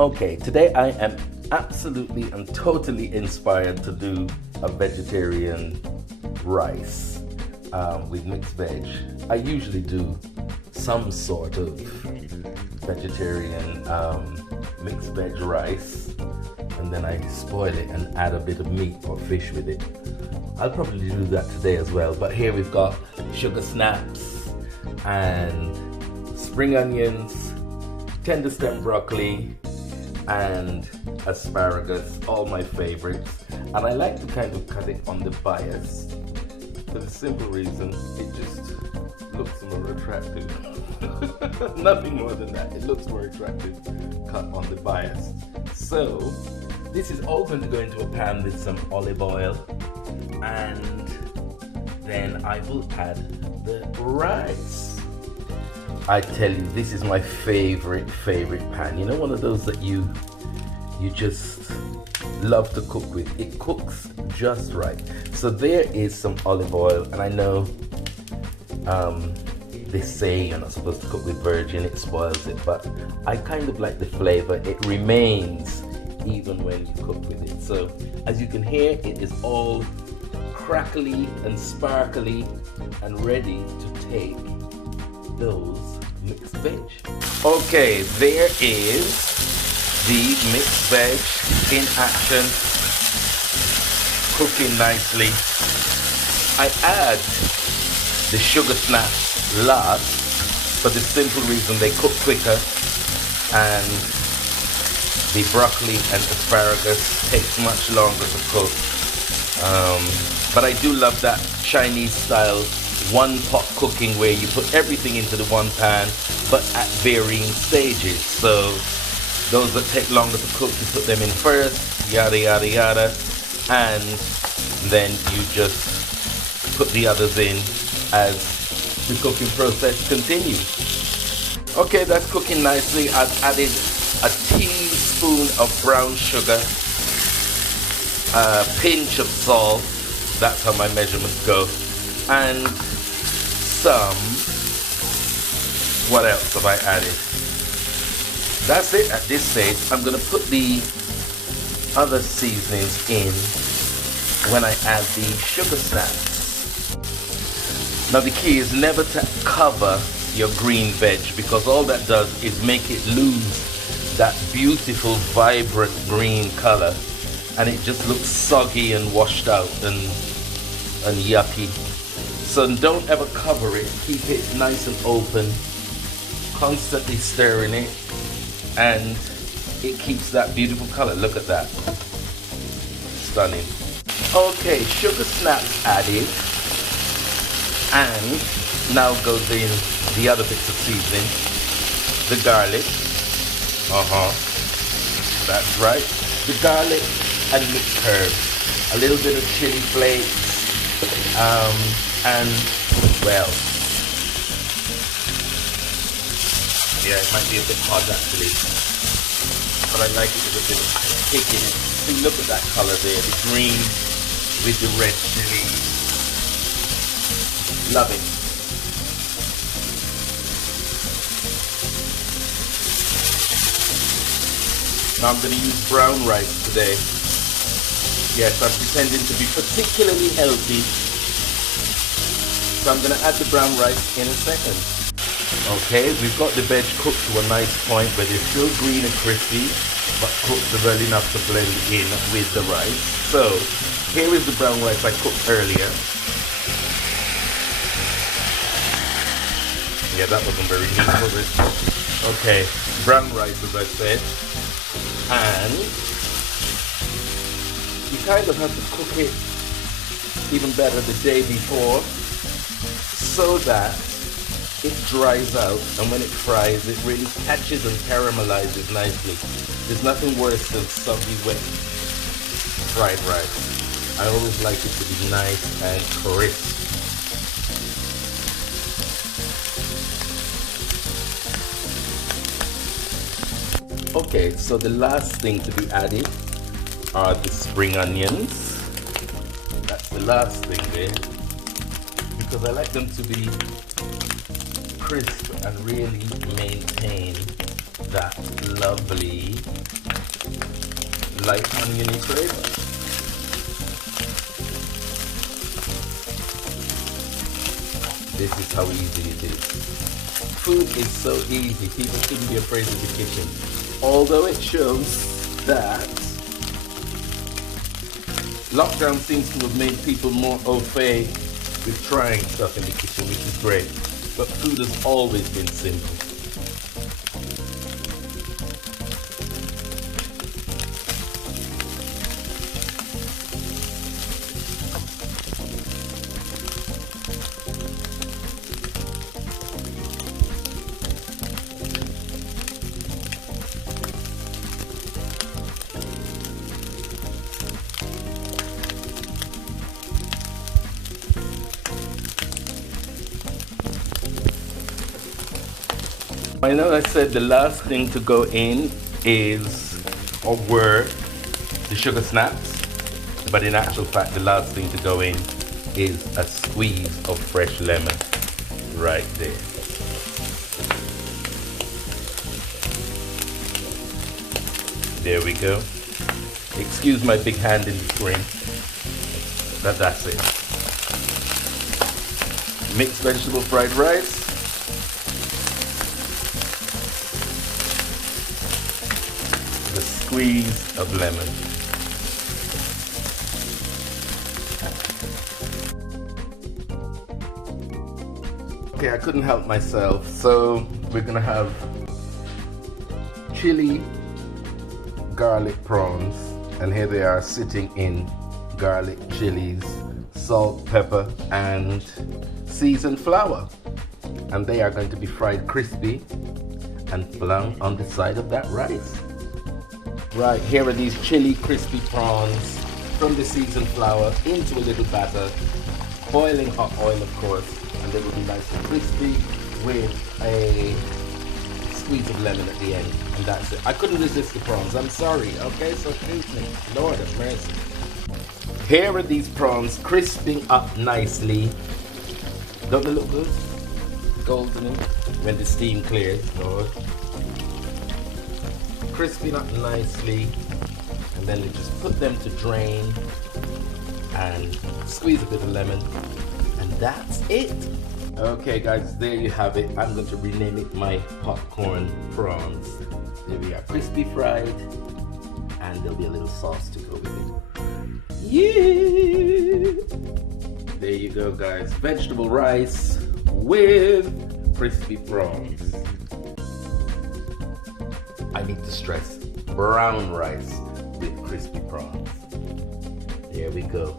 Okay, today I am absolutely and totally inspired to do a vegetarian rice with mixed veg. I usually do some sort of vegetarian mixed veg rice, and then I spoil it and add a bit of meat or fish with it. I'll probably do that today as well, but here we've got sugar snaps and spring onions, tender stem broccoli, and asparagus, all my favorites. And I like to kind of cut it on the bias for the simple reason it just looks more attractive. Nothing more than that. It looks more attractive cut on the bias. So this is all going to go into a pan with some olive oil, and then I will add the rice. I tell you, this is my favorite pan. You know, one of those that you just love to cook with. It cooks just right. So there is some olive oil, and I know they say you're not supposed to cook with virgin, it spoils it, but I kind of like the flavor. It remains even when you cook with it. So as you can hear, it is all crackly and sparkly and ready to take those mixed veg. Okay, there is the mixed veg in action, cooking nicely. I add the sugar snaps last for the simple reason they cook quicker, and the broccoli and asparagus takes much longer to cook. But I do love that Chinese style one pot cooking where you put everything into the one pan but at varying stages. So those that take longer to cook, you put them in first, yada yada yada, and then you just put the others in as the cooking process continues. Okay, that's cooking nicely. I've added a teaspoon of brown sugar, a pinch of salt, that's how my measurements go, and some, what else have I added? That's it at this stage. I'm going to put the other seasonings in when I add the sugar snaps. Now the key is never to cover your green veg, because all that does is make it lose that beautiful vibrant green color, and it just looks soggy and washed out and yucky. So don't ever cover it. Keep it nice and open, constantly stirring it, and it keeps that beautiful color. Look at that. Stunning. Okay, sugar snaps added, and now goes in the other bits of seasoning. The garlic. That's right. The garlic and mixed herbs. A little bit of chili flakes. And, well, yeah, it might be a bit hot actually, but I like it with a bit of kick in it. See, look at that color there, the green with the red chili. Love it. Now I'm going to use brown rice today. Yes, I'm pretending to be particularly healthy. So I'm going to add the brown rice in a second. Okay, we've got the veg cooked to a nice point where they're still green and crispy, but cooked well enough to blend in with the rice. So here is the brown rice I cooked earlier. Yeah, that wasn't very neat, was it? Okay, brown rice as I said. And you kind of have to cook it even better the day before, so that it dries out, and when it fries it really catches and caramelizes nicely. There's nothing worse than soggy wet fried rice. I always like it to be nice and crisp. Okay, so the last thing to be added are the spring onions. That's the last thing there, because I like them to be crisp and really maintain that lovely light oniony flavor. This is how easy it is. Food is so easy, people shouldn't be afraid of the kitchen. Although it shows that lockdown seems to have made people more au fait with trying stuff in the kitchen, which is great. But food has always been simple. I know I said the last thing to go in is, or were, the sugar snaps, but in actual fact the last thing to go in is a squeeze of fresh lemon right there. There we go. Excuse my big hand in the screen, but that's it. Mixed vegetable fried rice. The squeeze of lemon. Okay, I couldn't help myself, so we're gonna have chili garlic prawns, and here they are sitting in garlic, chilies, salt, pepper, and seasoned flour, and they are going to be fried crispy and flung on the side of that rice. Right, here are these chili crispy prawns from the seasoned flour into a little batter, boiling hot oil of course, and they will be nice and crispy with a squeeze of lemon at the end, and that's it. I couldn't resist the prawns, I'm sorry, okay, so excuse me, Lord have mercy. Here are these prawns crisping up nicely. Don't they look good? Golden when the steam clears, Lord. Crisping up nicely, and then we just put them to drain and squeeze a bit of lemon, and that's it. Okay guys, there you have it. I'm going to rename it my popcorn prawns. There we are, crispy fried, and there'll be a little sauce to go with it. Yeah! There you go guys, vegetable rice with crispy prawns. I need to stress, brown rice with crispy prawns. There we go.